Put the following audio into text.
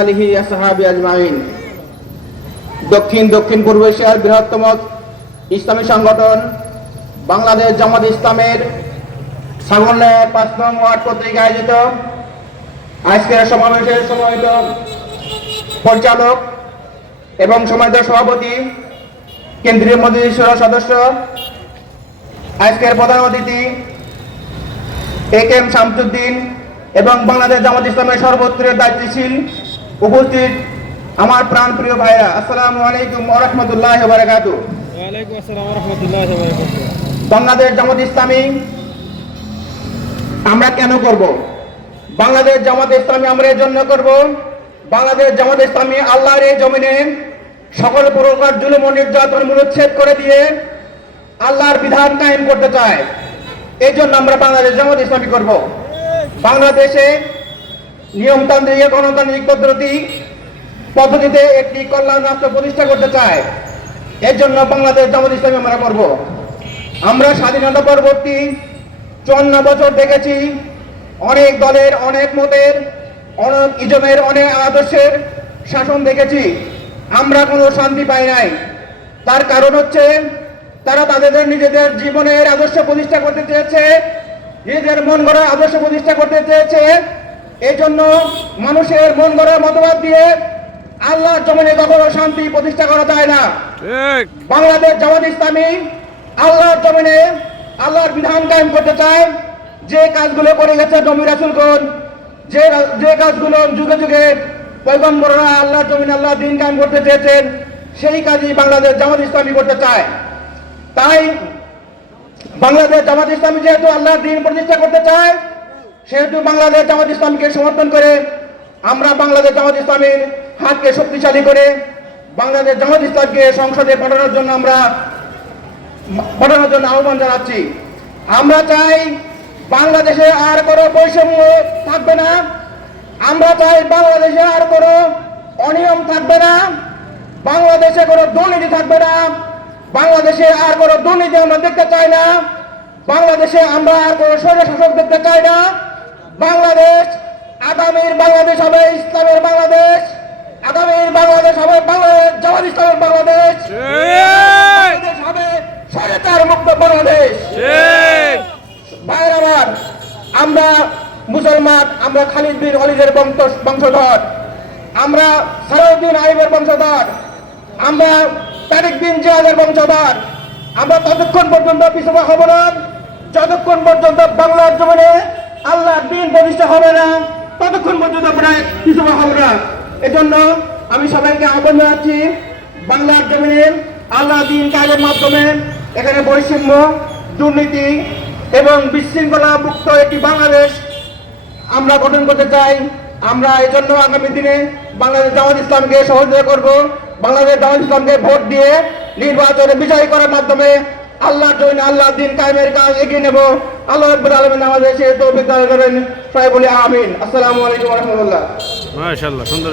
আলিহি আসহাবি আজমাইন। দক্ষিণ পূর্ব এশিয়ার বৃহত্তম ইসলামী সংগঠন বাংলাদেশ জামাত ইসলামের সাগরনে ৫ নং ওয়ার্ড কর্তৃক আয়োজিত আজকের সমাবেশের সম্মানিত পরিচালক এবং সম্মানিত সভাপতি, কেন্দ্রীয় মজলিস সদস্য, আজকের প্রধান অতিথি এ.কে.এম. শামসুদ্দিন এবং বাংলাদেশ জামাত ইসলামের সর্বত্রের দায়িত্বশীল উপস্থিত আমার প্রাণ প্রিয় ভাইরা, আসসালামু আলাইকুম ওয়া রাহমাতুল্লাহি ওয়া বারাকাতুহু। ওয়া আলাইকুম আসসালাম ওয়া রাহমাতুল্লাহি ওয়া বারাকাতুহু। বাংলাদেশ জামাত ইসলামী আমরা কেন করব? বাংলাদেশ জামাত ইসলামী আমরা এর জন্য করব, বাংলাদেশ জামাত ইসলামী আল্লাহর এই জমিনে সকল প্রকার জুলুম ও নির্যাতন মূলচ্ছেদ করে দিয়ে আল্লাহর বিধান কায়েম করতে চায়। এই জন্য আমরা বাংলাদেশ জামাত ইসলামী করব। বাংলাদেশে নিয়মতান্ত্রিক গণতান্ত্রিক পদ্ধতিতে একটি কল্যাণ রাষ্ট্র প্রতিষ্ঠা করতে চায়। এর জন্য বাংলাদেশ জামাত ইসলামী আমরা করব। আমরা স্বাধীনতা পরবর্তী 54 বছর দেখেছি অনেক দলের, অনেক মতের, অনেক ইজমের, অনেক আদর্শের শাসন দেখেছি। আমরা কোনো শান্তি পাই নাই। তার কারণ হচ্ছে তারা তাদের নিজেদের জীবনের আদর্শ প্রতিষ্ঠা করতে চেয়েছে, নিজেদের মন গড়া আদর্শ প্রতিষ্ঠা করতে চেয়েছে। এই জন্য মানুষের মন গড়া মতবাদ দিয়ে আল্লাহর জমিনে কখনো শান্তি প্রতিষ্ঠা করা যায় না। বাংলাদেশ জামাত ইসলামী আল্লাহর জমিনে আল্লাহর বিধান কায়েম করতে চায়। যে কাজগুলো করে গেছে নবী রাসূলগণ, যে কাজগুলো যুগে যুগে পয়গম্বররা আল্লাহর জমিনে আল্লাহর দ্বীন কায়েম করতে চেয়েছেন, সেই কাজই বাংলাদেশ জামাত ইসলামী করতে চায়। তাই বাংলাদেশ জামাত ইসলামী যেহেতু আল্লাহর দ্বীন প্রতিষ্ঠা করতে চায়, সেহেতু বাংলাদেশ জামাত ইসলামীকে সমর্থন করে আমরা বাংলাদেশ জামাত ইসলামীর হাতকে শক্তিশালী করে বাংলাদেশ জামাত ইসলামকে সংসদে পাঠানোর জন্য আহ্বান জানাচ্ছি। আমরা চাই বাংলাদেশে আর কোনো বৈষম্য থাকবে না। আমরা চাই বাংলাদেশে আর কোনো অনিয়ম থাকবে না। বাংলাদেশে কোনো দুর্নীতি থাকবে না। বাংলাদেশে আর কোনো দুর্নীতি আমরা দেখতে চাই না। বাংলাদেশে আমরা আর কোনো স্বৈরশাসক দেখতে চাই না। বাংলাদেশ, আগামীর বাংলাদেশ হবে ইসলামের বাংলাদেশ। আগামীর বাংলাদেশ হবে বাংলাদেশ জামাত ইসলামের বাংলাদেশ। বাংলাদেশ হবে স্বৈরাচার মুক্ত বাংলাদেশ। ভাইয়ের আমার, আমরা মুসলমান, আমরা খালিদ বিন ওয়ালিদের বংশধর, আমরা সালাউদ্দিন আইবের বংশধর, আমরা তারিক বিন জিয়াদের বংশধর। আমরা ততক্ষণ পর্যন্ত পিছপা হব না যতক্ষণ পর্যন্ত বাংলার জমিনে আল্লাহর দ্বীন প্রতিষ্ঠা হবে না, ততক্ষণ পর্যন্ত আমরা পিছপা হব না। এজন্য আমি সবাইকে আহ্বান জানাচ্ছি, বাংলার জমিনে আল্লাহর দ্বীন কায়েমের মাধ্যমে এখানে বৈষম্য, দুর্নীতি এবং বিশৃঙ্খলা মুক্ত একটি বাংলাদেশ আমরা গঠন করতে চাই। আমরা এজন্য আগামী দিনে বাংলাদেশ জামাত ইসলামকে সহযোগিতা করব। বাংলাদেশ জামাত ইসলামকে ভোট দিয়ে নির্বাচনে বিজয়ী করার মাধ্যমে আল্লাহর জমিনে আল্লাহর দ্বীন কায়েমের কাজ এগিয়ে নেব। আল্লাহ রাব্বুল আলামিন আমাদের সেই তৌফিক দান করেন। সবাই বলি আমিন। আসসালামু আলাইকুম ওয়া রাহমাতুল্লাহ। মাশাআল্লাহ, সুন্দর।